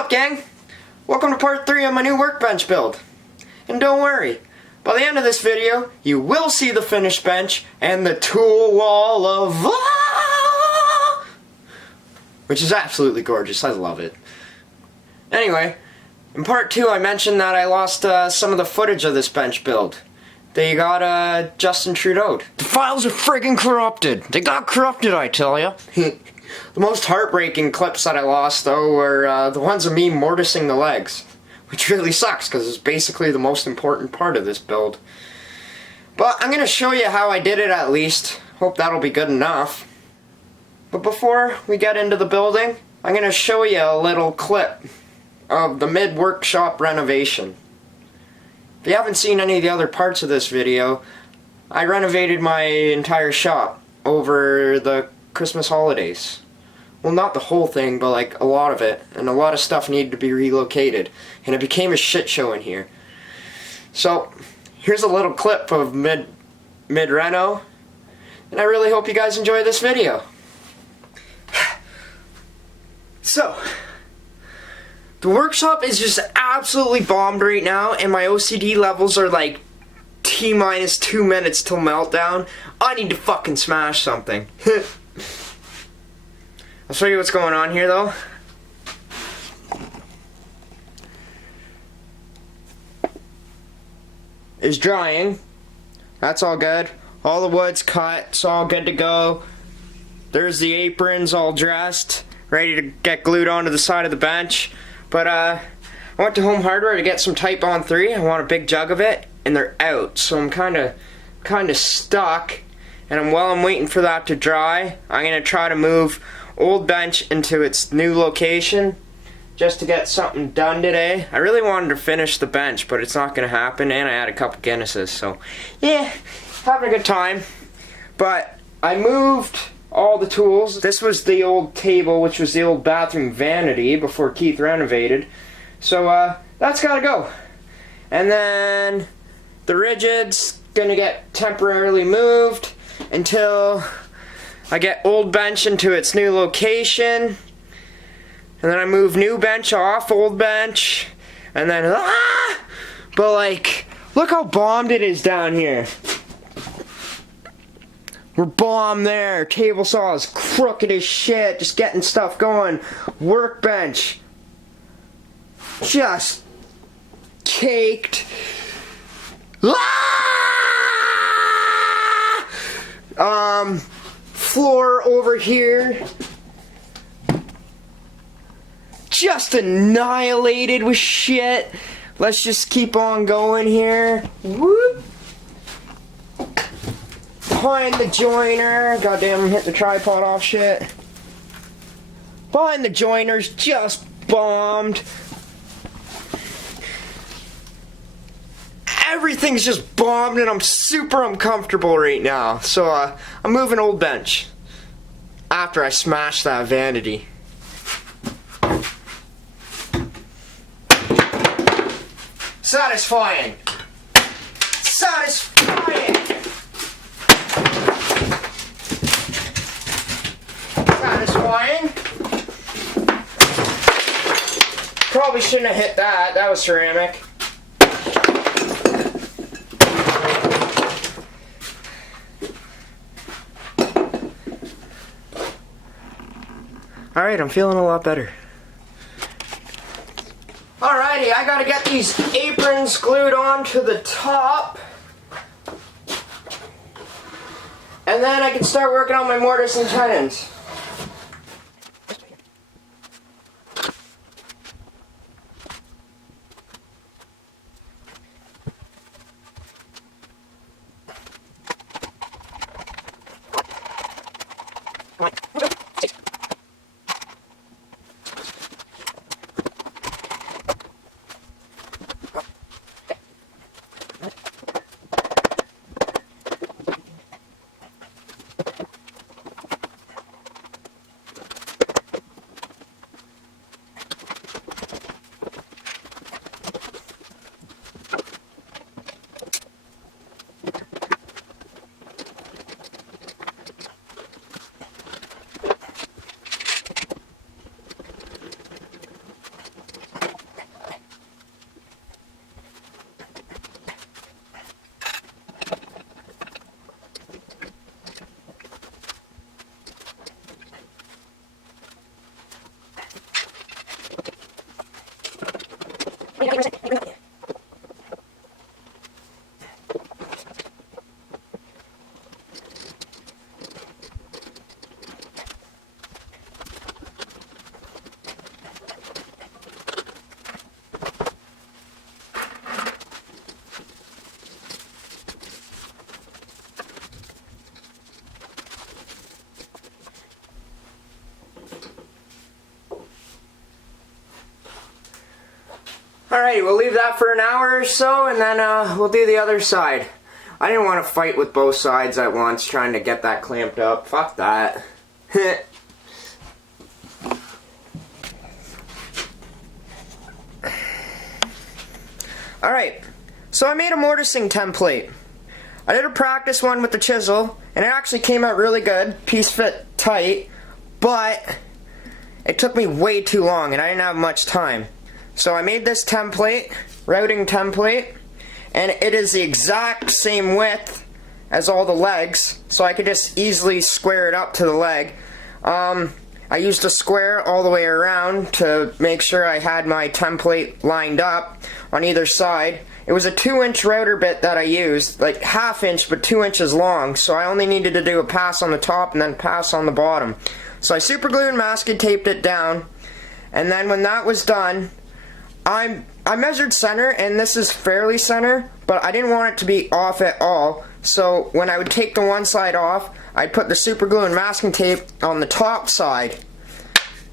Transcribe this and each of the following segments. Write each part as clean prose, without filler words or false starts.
What's up, gang? Welcome to part 3 of my new workbench build. And don't worry, by the end of this video, you will see the finished bench and the tool wall of which is absolutely gorgeous. I love it. Anyway, in part 2 I mentioned that I lost some of the footage of this bench build. They got Justin Trudeau'd. The files are friggin' corrupted. They got corrupted, I tell ya. The most heartbreaking clips that I lost, though, were the ones of me mortising the legs. Which really sucks, because it's basically the most important part of this build. But I'm going to show you how I did it at least. Hope that'll be good enough. But before we get into the building, I'm going to show you a little clip of the mid-workshop renovation. If you haven't seen any of the other parts of this video, I renovated my entire shop over the Christmas holidays. Well, not the whole thing, but like a lot of it, and a lot of stuff needed to be relocated, and it became a shit show in here. So, here's a little clip of mid-reno, and I really hope you guys enjoy this video. So, the workshop is just absolutely bombed right now, and my OCD levels are like T-minus 2 minutes till meltdown. I need to fucking smash something. I'll show you what's going on here, though. It's drying. That's all good. All the wood's cut. It's all good to go. There's the aprons all dressed, ready to get glued onto the side of the bench. But I went to Home Hardware to get some Type 3. I want a big jug of it, and they're out. So I'm kind of stuck. And while I'm waiting for that to dry, I'm gonna try to move old bench into its new location just to get something done today. I really wanted to finish the bench, but it's not gonna happen, and I had a couple Guinnesses, so yeah, having a good time. But I moved all the tools. This was the old table, which was the old bathroom vanity before Keith renovated, so that's gotta go. And then the rigid's gonna get temporarily moved until I get old bench into its new location, and then I move new bench off old bench, and then but like, look how bombed it is down here. We're bombed there. Table saw is crooked as shit, just getting stuff going. Workbench just caked. Floor over here just annihilated with shit. Let's just keep on going here. Whoop. Behind the joiner, goddamn, hit the tripod off shit. Behind the joiner's just bombed. Everything's just bombed, and I'm super uncomfortable right now. So I'm moving old bench after I smash that vanity. Satisfying. Satisfying. Satisfying. Probably shouldn't have hit that. That was ceramic. Alright, I'm feeling a lot better. Alrighty, I gotta get these aprons glued on to the top. And then I can start working on my mortise and tenons. Alrighty, we'll leave that for an hour or so, and then we'll do the other side. I didn't want to fight with both sides at once, trying to get that clamped up. Fuck that. Alright, so I made a mortising template. I did a practice one with the chisel, and it actually came out really good. Piece fit tight, but it took me way too long, and I didn't have much time. So I made this template, routing template, and it is the exact same width as all the legs, so I could just easily square it up to the leg. I used a square all the way around to make sure I had my template lined up on either side. It was a 2-inch router bit that I used, like 1/2 inch but 2 inches long, so I only needed to do a pass on the top and then pass on the bottom. So I super glued and masking taped it down, and then when that was done, I measured center, and this is fairly center, but I didn't want it to be off at all. So when I would take the one side off, I'd put the super glue and masking tape on the top side,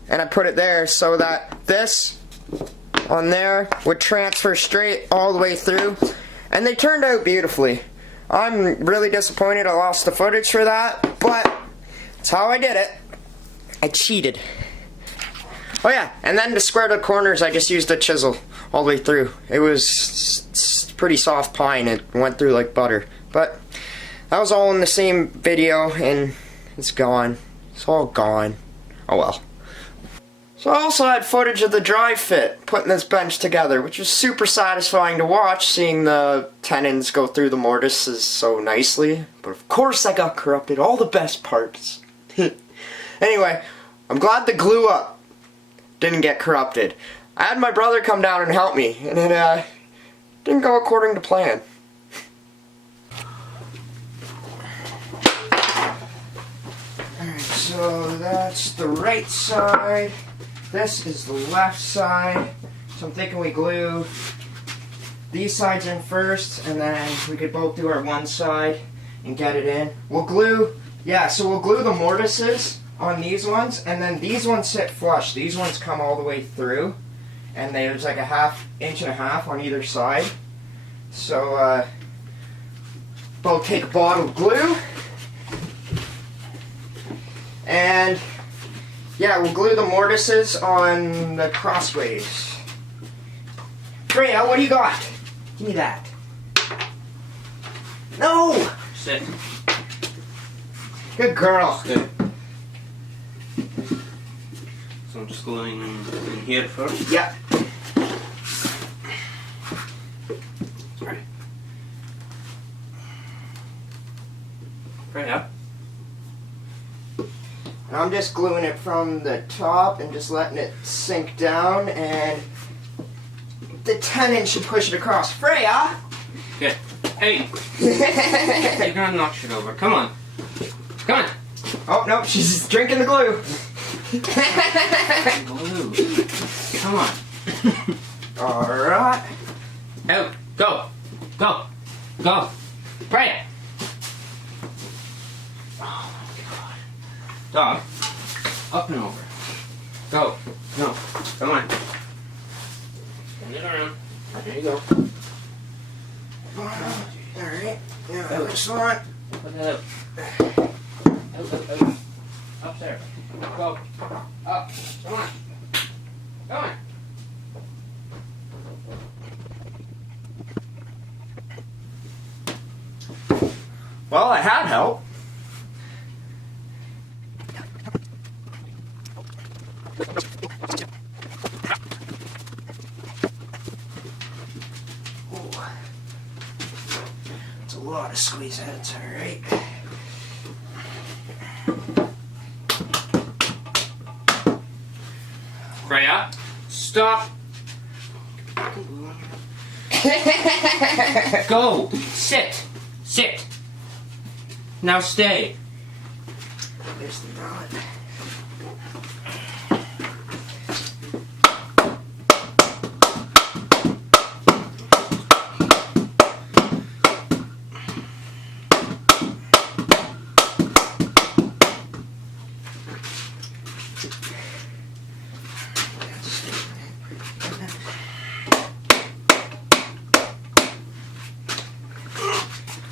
and I put it there so that this on there would transfer straight all the way through, and they turned out beautifully. I'm really disappointed I lost the footage for that, but that's how I did it. I cheated. Oh yeah, and then to square the corners, I just used a chisel all the way through. It was pretty soft pine. It went through like butter. But that was all in the same video, and it's gone. It's all gone. Oh well. So I also had footage of the dry fit, putting this bench together, which was super satisfying to watch, seeing the tenons go through the mortises so nicely. But of course I got corrupted, all the best parts. Anyway, I'm glad the glue up didn't get corrupted. I had my brother come down and help me, and it didn't go according to plan. Alright, so that's the right side. This is the left side. So I'm thinking we glue these sides in first, and then we could both do our one side and get it in. We'll glue the mortises on these ones, and then these ones sit flush. These ones come all the way through, and there's like a 1/2 inch on either side. So we'll take a bottle of glue, and yeah, we'll glue the mortises on the crossways. Freya, what do you got? Give me that. No! Sit. Good girl. Good. So I'm just gluing in here first. Yeah. Sorry. Right up. And I'm just gluing it from the top and just letting it sink down, and the tenon should push it across. Freya! Good. Hey! You're gonna knock shit over. Come on. Come on! Oh, no, she's drinking the glue. Glue. Come on. Alright. Out. Go. Go. Go. Freya! Oh my god. Dog. Up and over. Go. No. Come on. Turn it around. There you go. Alright. Now this one. Put that out. Out. Up there. Go. Up. Come on. Come on. Well, I had help. It's a lot of squeeze heads, alright. Freya, stop. Go! Sit! Sit! Now stay. There's the knot.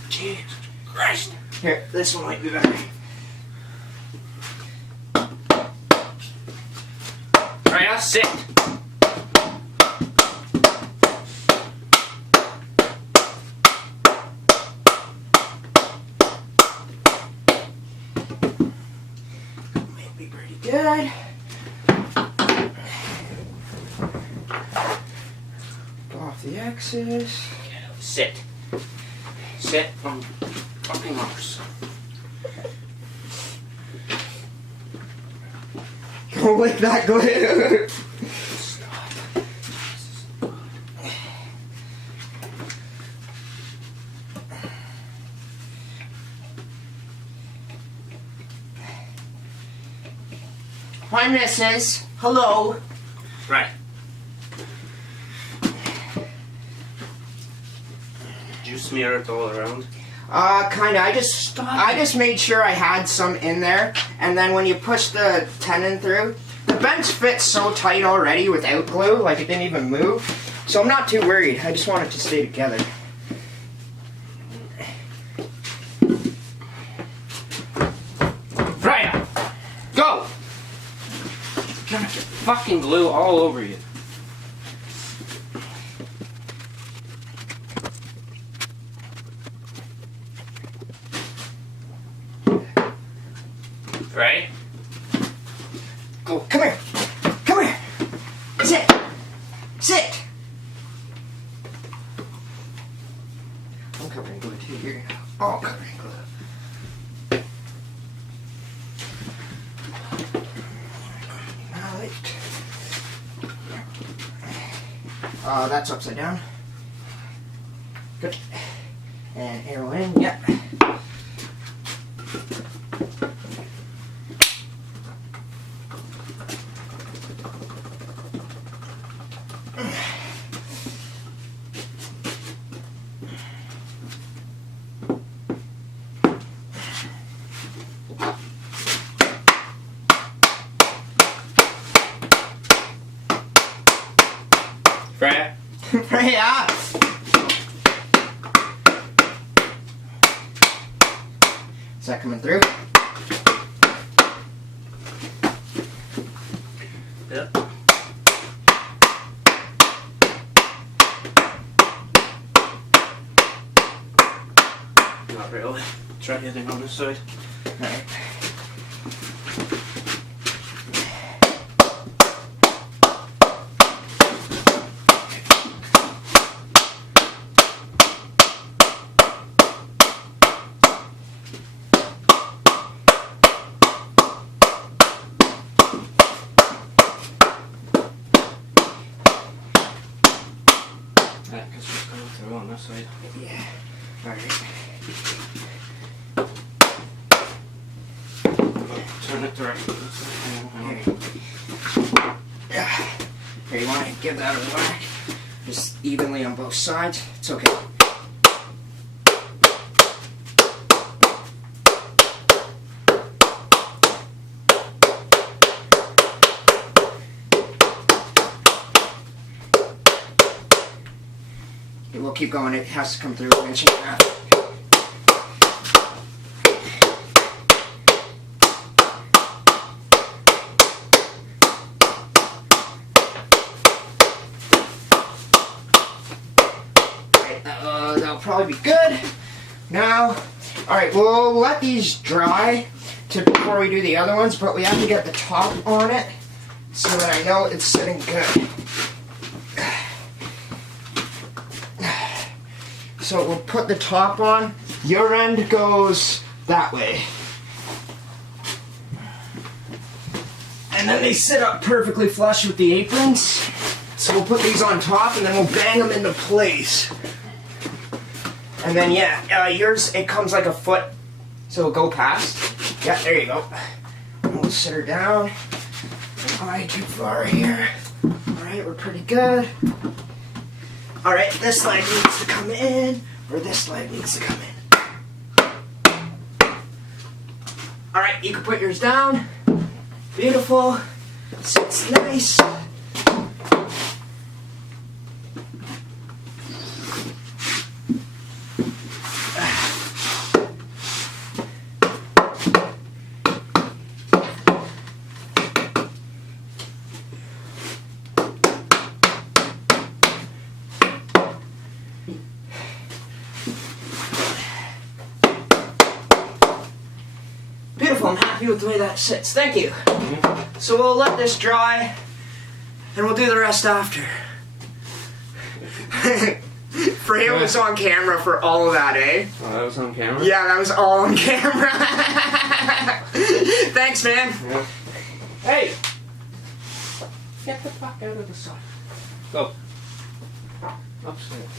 Jesus Christ. Here, this one might be better. Right, now sit. Might be pretty good. Go off the X's. Sit. Sit on fucking arse. Don't lick that glue. Stop. Hi, Mrs. Hello. Right. Did you smear it all around? Kinda. I just made sure I had some in there, and then when you push the tenon through, the bench fits so tight already without glue, like it didn't even move. So I'm not too worried. I just want it to stay together. Freya! Go! You're gonna get fucking glue all over you. Right? Go. Come here. Come here. Sit. Sit. I'm covering glue too. You're all covering glue. That's upside down. Good. And arrow in. Yep. Freya? Yeah. Is that coming through? Yep. Not really. Try hitting on this side. Alright. That because it's going through on this side. Yeah. Alright. Turn it directly this way. Yeah. Here, you want to give that a whack? Just evenly on both sides. It's okay. We'll keep going. It has to come through an inch and a half. That'll probably be good. Now, alright, we'll let these dry before we do the other ones, but we have to get the top on it so that I know it's sitting good. So we'll put the top on. Your end goes that way. And then they sit up perfectly flush with the aprons. So we'll put these on top and then we'll bang them into place. And then yeah, yours, it comes like a foot, so it'll go past. Yeah, there you go. And we'll sit her down. Not too far here. Alright, we're pretty good. Alright, this leg needs to come in, or this leg needs to come in. Alright, you can put yours down. Beautiful. Sits nice. Beautiful, I'm happy with the way that sits. Thank you. So we'll let this dry, and we'll do the rest after. Freya was on camera for all of that, eh? Oh, that was on camera? Yeah, that was all on camera. Thanks, man. Yeah. Hey! Get the fuck out of the sun. Go. Upstairs.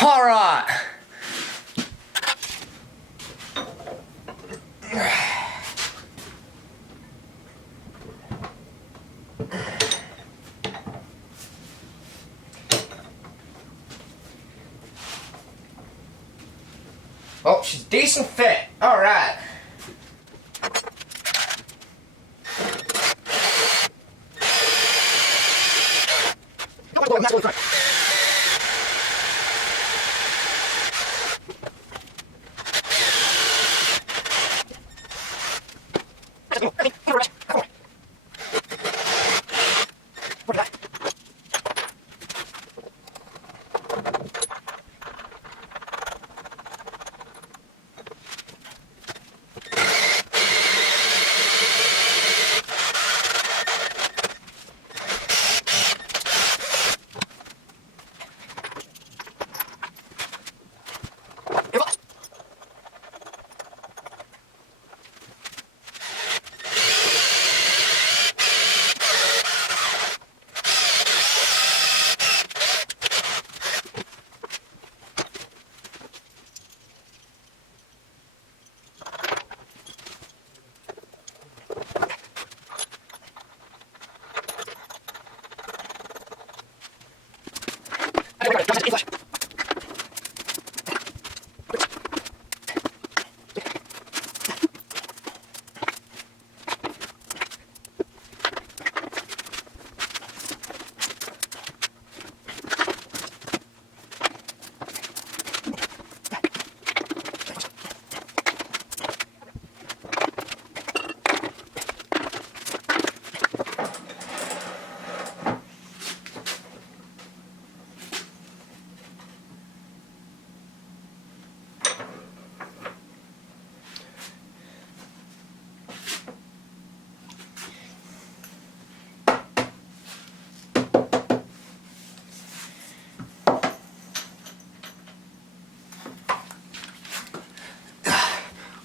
Alright. Oh, she's decent fit. Alright.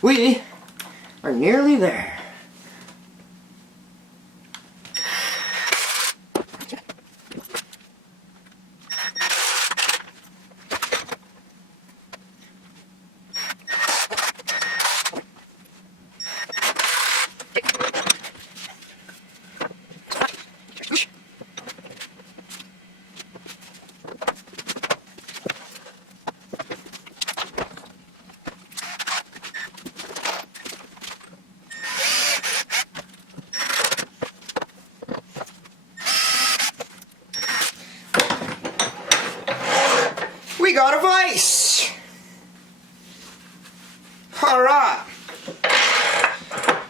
We are nearly there. Alright.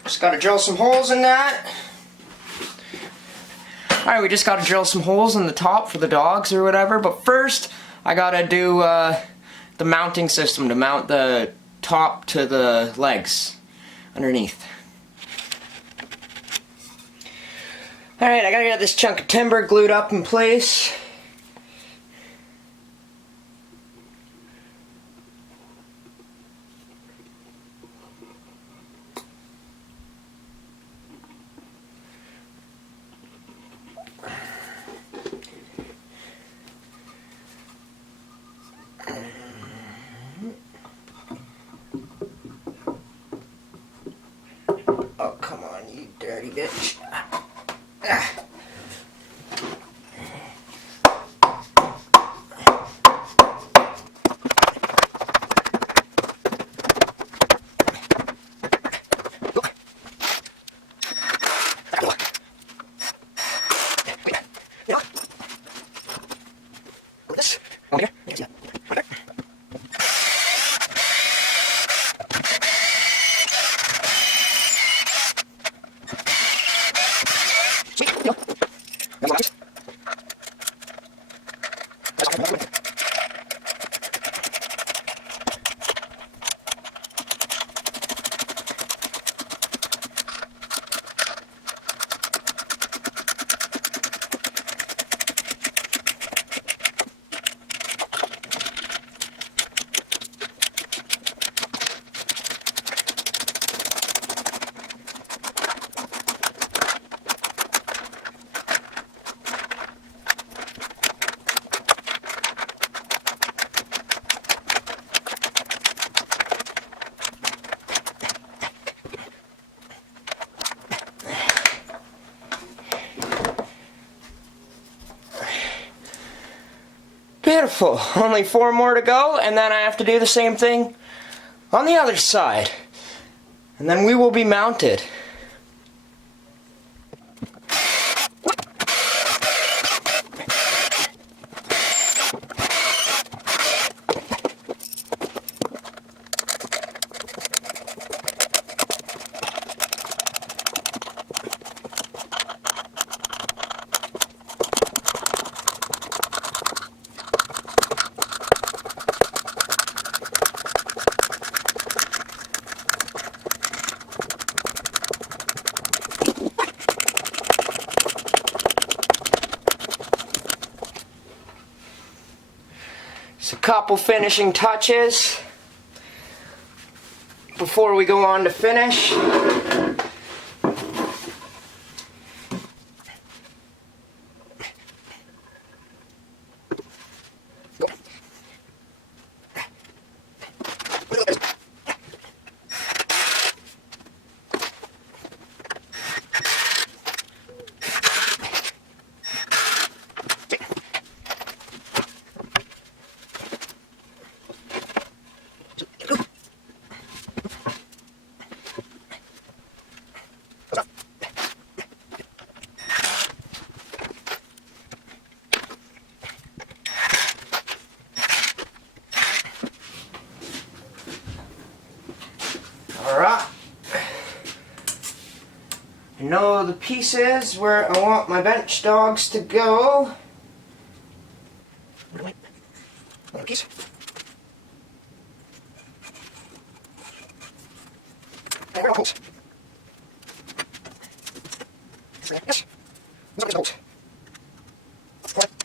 Just gotta drill some holes in that. Alright, we just gotta drill some holes in the top for the dogs or whatever, but first I gotta do the mounting system to mount the top to the legs underneath. Alright, I gotta get this chunk of timber glued up in place. Oh, come on, you dirty bitch. Beautiful. Only 4 more to go, and then I have to do the same thing on the other side. And then we will be mounted. Just a couple finishing touches before we go on to finish. Alright. I know the pieces where I want my bench dogs to go. One piece. And where are holes? Yes. Those are the holes.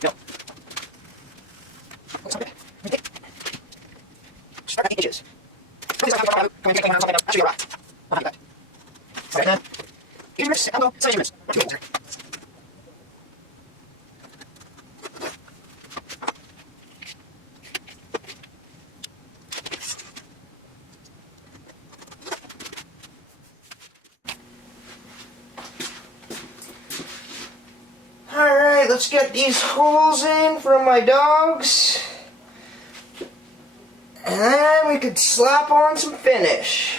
No. Start at the edges. Please don't have to come and get something else. That should be alright. I'll have that. Alright, then. 8 minutes. I'll go 7 minutes. 2 minutes. Alright, let's get these holes in for my dogs. And then we could slap on some finish.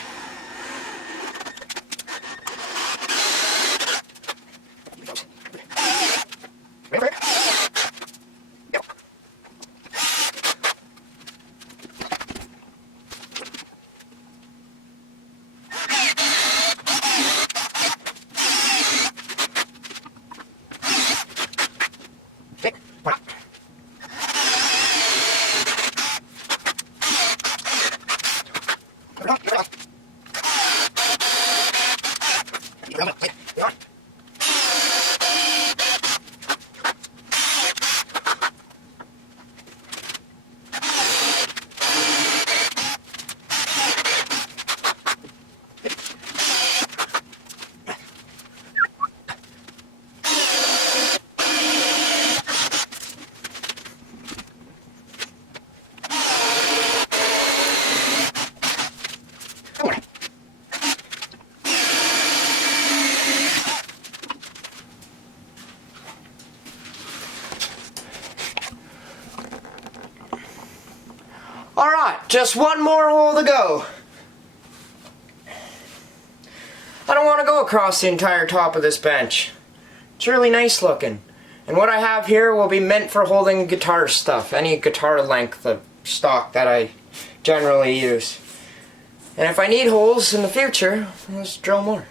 Alright, just one more hole to go. I don't want to go across the entire top of this bench. It's really nice looking. And what I have here will be meant for holding guitar stuff, any guitar length of stock that I generally use. And if I need holes in the future, I'll just drill more.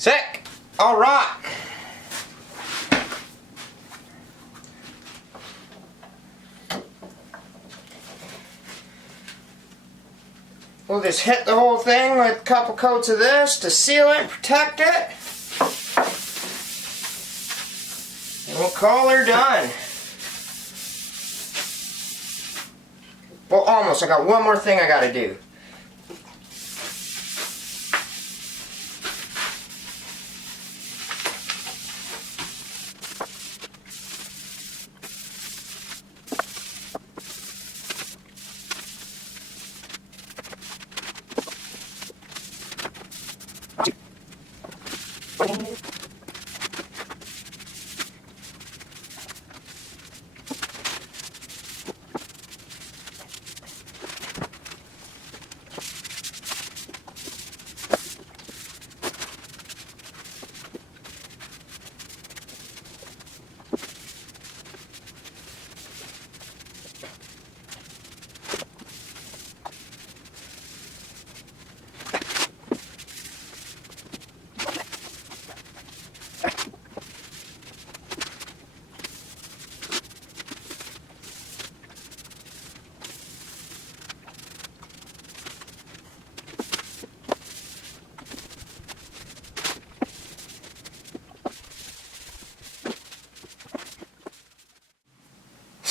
Sick! Alright! We'll just hit the whole thing with a couple coats of this to seal it and protect it. And we'll call her done. Well, almost. I got one more thing I gotta do.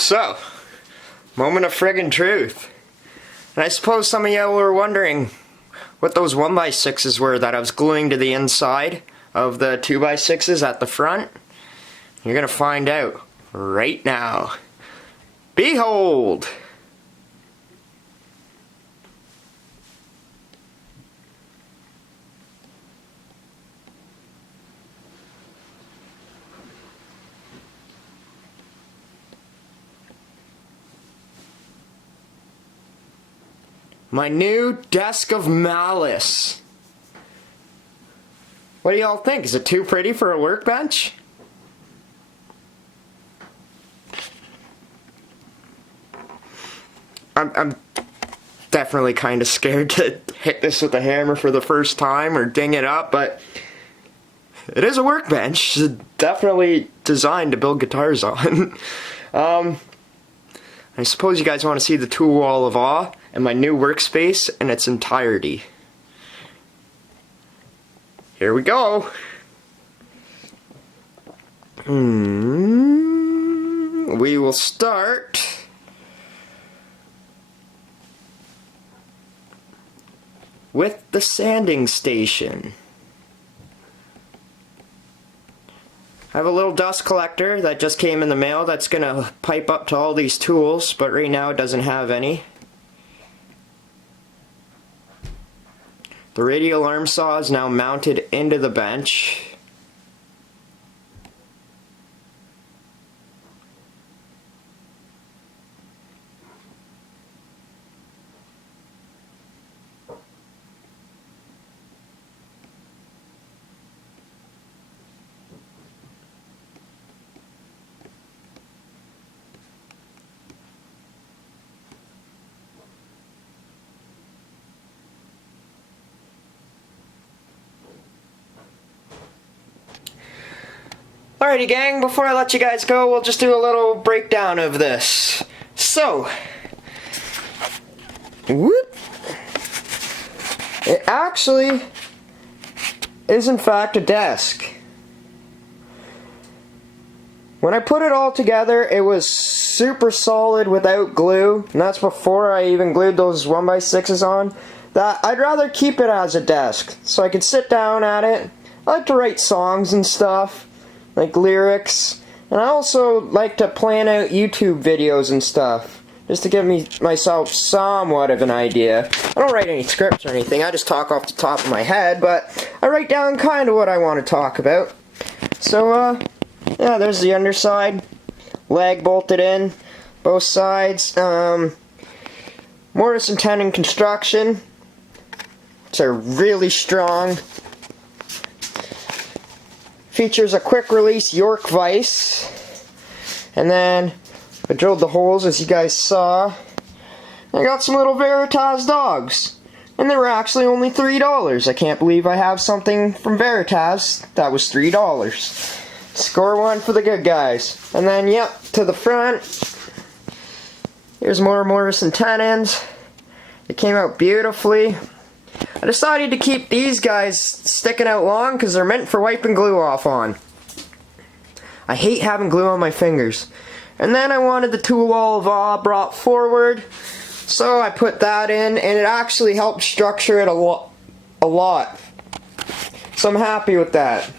So, moment of friggin' truth. And I suppose some of you were wondering what those 1x6s were that I was gluing to the inside of the 2x6s at the front. You're gonna find out right now. Behold! My new desk of malice. What do y'all think? Is it too pretty for a workbench? I'm definitely kind of scared to hit this with a hammer for the first time or ding it up, but it is a workbench. It's definitely designed to build guitars on. I suppose you guys want to see the tool wall of awe and my new workspace in its entirety. Here we go. We will start with the sanding station. I have a little dust collector that just came in the mail that's gonna pipe up to all these tools, but right now it doesn't have any. The radial arm saw is now mounted into the bench. Alrighty gang, before I let you guys go, we'll just do a little breakdown of this. So, whoop, it actually is in fact a desk. When I put it all together, it was super solid without glue, and that's before I even glued those 1x6s on. That I'd rather keep it as a desk, so I could sit down at it. I like to write songs and stuff, like lyrics, and I also like to plan out YouTube videos and stuff, just to give myself somewhat of an idea. I don't write any scripts or anything, I just talk off the top of my head, but I write down kind of what I want to talk about. So, yeah, there's the underside, leg bolted in, both sides. Mortise and tenon construction. It's a really strong. Features a quick release York vise, and then I drilled the holes as you guys saw. I got some little Veritas dogs, and they were actually only $3. I can't believe I have something from Veritas that was $3. Score one for the good guys. And then, yep, to the front. Here's more mortise and tenons. It came out beautifully. I decided to keep these guys sticking out long because they're meant for wiping glue off on. I hate having glue on my fingers. And then I wanted the tool wall of awe brought forward, so I put that in, and it actually helped structure it a lot. So I'm happy with that.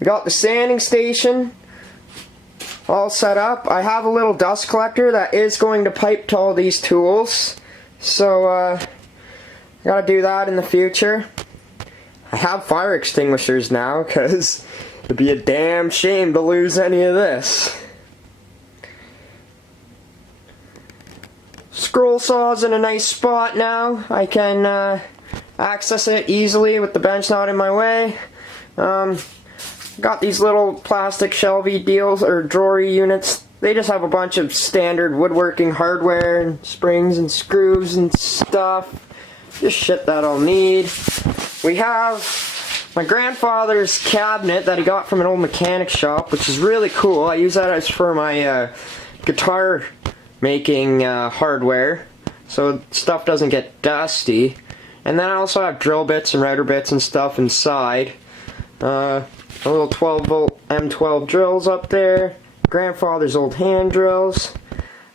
We got the sanding station all set up. I have a little dust collector that is going to pipe to all these tools, so I gotta do that in the future. I have fire extinguishers now because it'd be a damn shame to lose any of this. Scroll saw's in a nice spot now. I can access it easily with the bench not in my way. Got these little plastic shelvy deals, or drawery units. They just have a bunch of standard woodworking hardware and springs and screws and stuff. Just shit that I'll need. We have my grandfather's cabinet that he got from an old mechanic shop, which is really cool. I use that as for my guitar making hardware, so stuff doesn't get dusty. And then I also have drill bits and router bits and stuff inside. A little 12 volt M12 drills up there. Grandfather's old hand drills.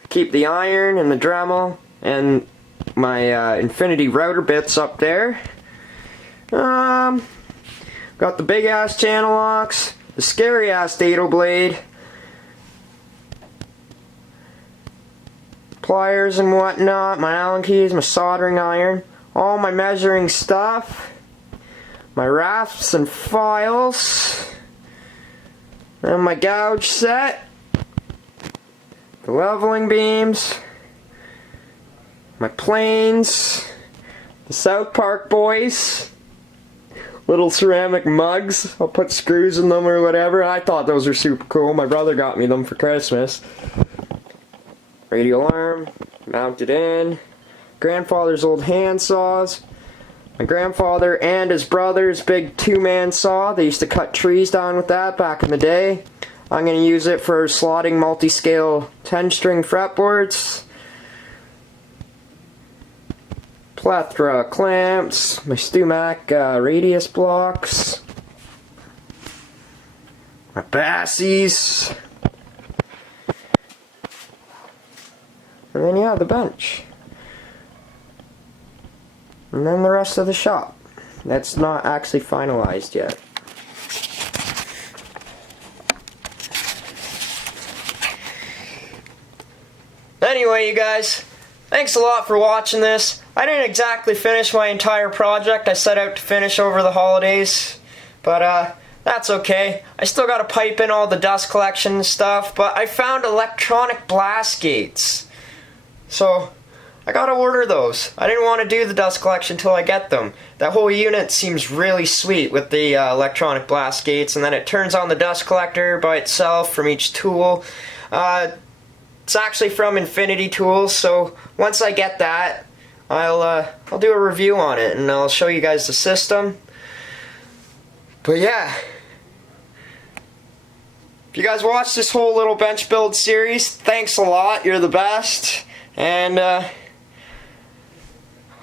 Keep the iron and the Dremel and my infinity router bits up there. Got the big ass channel locks, the scary ass dado blade, pliers and whatnot, my Allen keys, my soldering iron, all my measuring stuff, my rasps and files, and my gouge set, the leveling beams, my planes, the South Park boys, little ceramic mugs. I'll put screws in them or whatever. I thought those were super cool. My brother got me them for Christmas. Radial arm, mounted in. Grandfather's old hand saws. My grandfather and his brother's big 2-man saw. They used to cut trees down with that back in the day. I'm going to use it for slotting multi-scale 10-string fretboards. Plethora of clamps, my Stumac radius blocks, my Bassies, and then yeah, the bench. And then the rest of the shop. That's not actually finalized yet. Anyway, you guys, thanks a lot for watching this. I didn't exactly finish my entire project I set out to finish over the holidays, but that's okay. I still gotta pipe in all the dust collection and stuff, but I found electronic blast gates. So, I gotta order those. I didn't want to do the dust collection until I get them. That whole unit seems really sweet with the electronic blast gates, and then it turns on the dust collector by itself from each tool. It's actually from Infinity Tools, so once I get that, I'll do a review on it, and I'll show you guys the system. But yeah, if you guys watched this whole little bench build series, thanks a lot. You're the best. And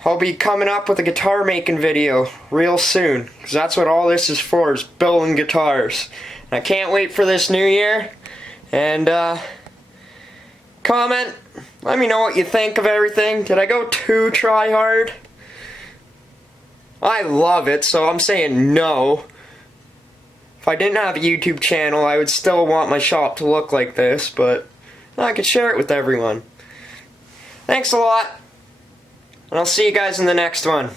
I'll be coming up with a guitar making video real soon, because that's what all this is for, is building guitars. And I can't wait for this new year. And comment, let me know what you think of everything. Did I go too try hard? I love it, so I'm saying no. If I didn't have a YouTube channel, I would still want my shop to look like this, but I could share it with everyone. Thanks a lot, and I'll see you guys in the next one.